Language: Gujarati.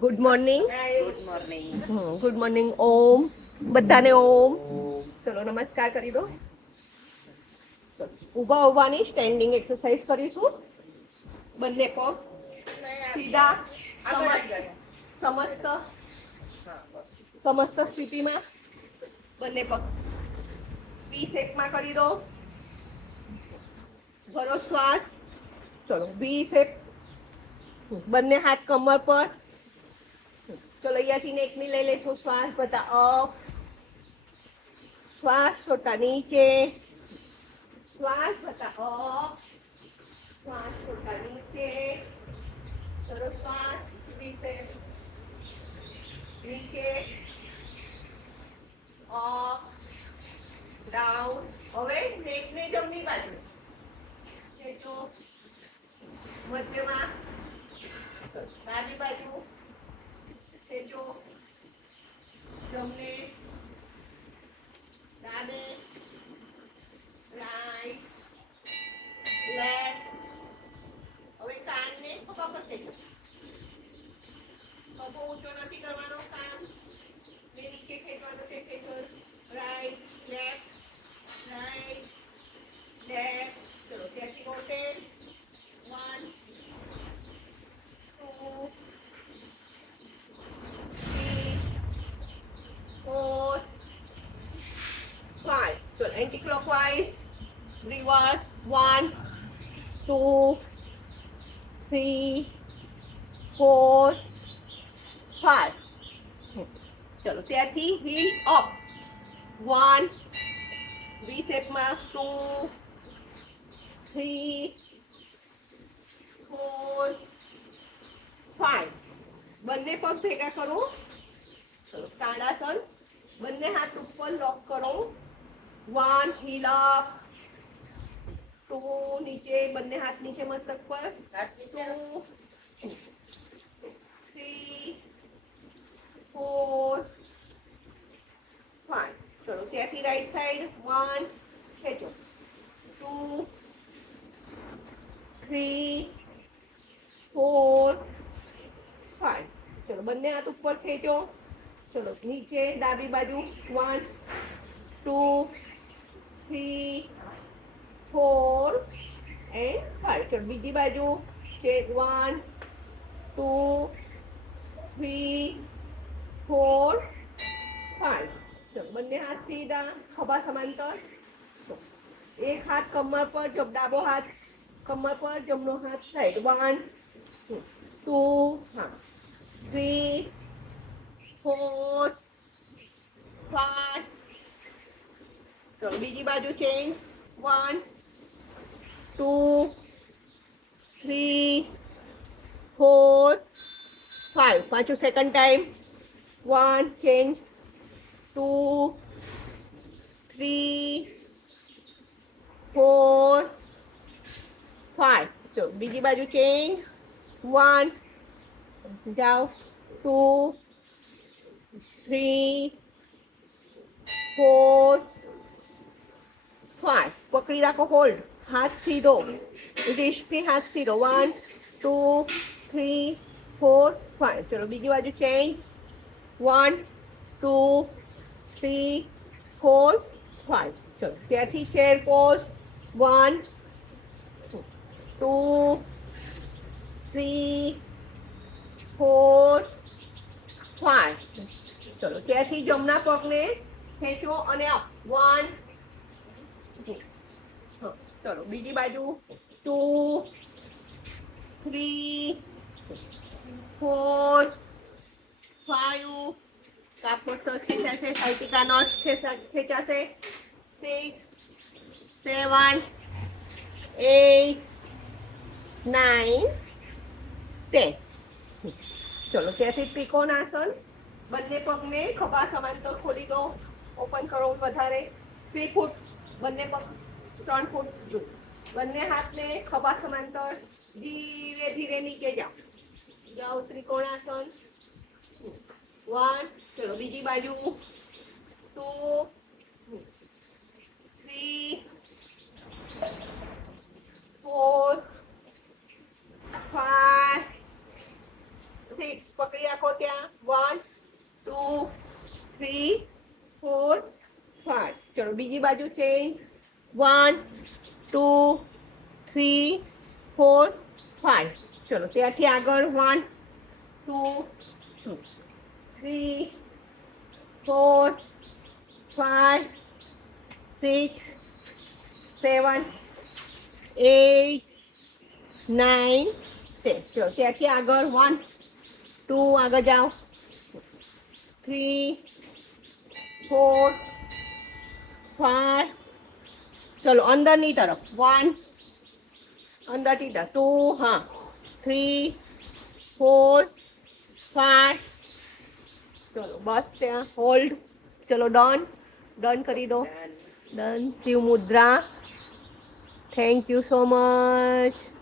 Good morning. Good morning. Good morning. Om. બધાને ઓમ. ચલો નમસ્કાર કરી દો. ઊભા ઊભાની સ્ટેન્ડિંગ એક્સરસાઇઝ કરીશું. બંને પગ સીધા સમસ્ત સમસ્ત સ્થિતિમાં બંને પગ વી શેપમાં કરી દો. ભરો શ્વાસ. ચલો વી શેપ. બંને હાથ કમર પર. ચલો અહીંયાથી નેકની લઈ લેશો. શ્વાસ બધા અપ, શ્વાસ છોટા નીચે, શ્વાસ બધા અપ, શ્વાસ છોટા નીચે. ચલો શ્વાસ નીચે નીચે અપ ડાઉન. હવે નેકને જમણી બાજુ ખેંચો, મધ્યમાં ડાબી બાજુ ખેંચો, જમણે ડાબે રાઈટ લેફ્ટ. હવે કાનને ખભા પર ખેંચો. ખભો ઊંચો નથી કરવાનો. કાન ને નીચે ખેંચવાનો છે. ખેંચો રાઈટ લેફ્ટ રાઈટ લેફ્ટ. ચલો ત્યાંથી રોટેટ. 1 2 3 4 5. ચલો એન્ટી ક્લોકવાઇઝ રિવર્સ. 1 2 3 4 5. ચલો ત્યાંથી હીલ અપ. 1 વી શેપમાં 2 3 4 5. બંને પગ ભેગા કરો. ચલો તાડાસન. બંને હાથ ઉપર લોક કરો. 1 હીલ અપ. 2 નીચે. બંને હાથ નીચે મસ્તક પર. 2 3 4 5. ચલો ત્યાંથી રાઈટ સાઈડ. 1 ખેંચો. 2 3 4 5. ચલો બંને હાથ ઉપર ખેંચો. ચલો નીચે ડાબી બાજુ. 1 2 3 4 and 5. ચલો બીજી બાજુ છે. 1 2 3 4 5. ચલો બંને હાથ સીધા ખભા સમાંતર. એક હાથ કમર પર. જબ ડાબો હાથ કમર પર, જમણો હાથ સાઈડ. 1 2 હા 3 4 5. ચલો બીજી બાજુ ચેન્જ. 1 2 3 4 5. પાછું સેકન્ડ ટાઈમ. 1 ચેન્જ. 2 3 4 5. ચલો બીજી બાજુ ચેન્જ. 1 જાઓ. 2 3 4 5. પકડી રાખો. હોલ્ડ. હાથ સીધો. રીસ્ટથી હાથ સીધો. 1 2 3 4 5. ચલો બીજી બાજુ ચેન્જ. 1 2 3 4 5. ચલો ત્યાંથી ચેર પોઝ. 1 2 3 4 5. ચલો ત્યાંથી જમણા પગને ખેંચો અને અપ. 1 ચલો બીજી બાજુ. 2 3 4 5. કાપડ સર ખેંચાશે. Sciatica not ખેંચાશે. 6 7 8 9 10. ચલો ત્યાંથી ત્રિકોણાસન. બંને પગને ખભા સમાંતર ખોલી દો. ઓપન કરો વધારે. 3 ફૂટ. બંને પગ 3 ફૂટ. બંને હાથને ખભા સમાંતર. ધીરે ધીરે નીચે જાઓ. જાઓ ત્રિકોણાસન. 1. ચલો બીજી બાજુ. 2 3 4 5 6 પકડી રાખો ત્યાં 1 2 3 4 5 ચલો બીજી બાજુ ચેન્જ 1 2 3 4 5 ચલો ત્યાંથી આગળ 1 2 3 4 5 6 7 8 9 10 ચલો ત્યાંથી આગળ 1 2 આગળ જાઓ 3 4 5 ચલો અંદરની તરફ 1 અંદરથી 2 હા 3 4 5 ચલો બસ ત્યાં હોલ્ડ ચલો ડન કરી દો done Shiv mudra thank you so much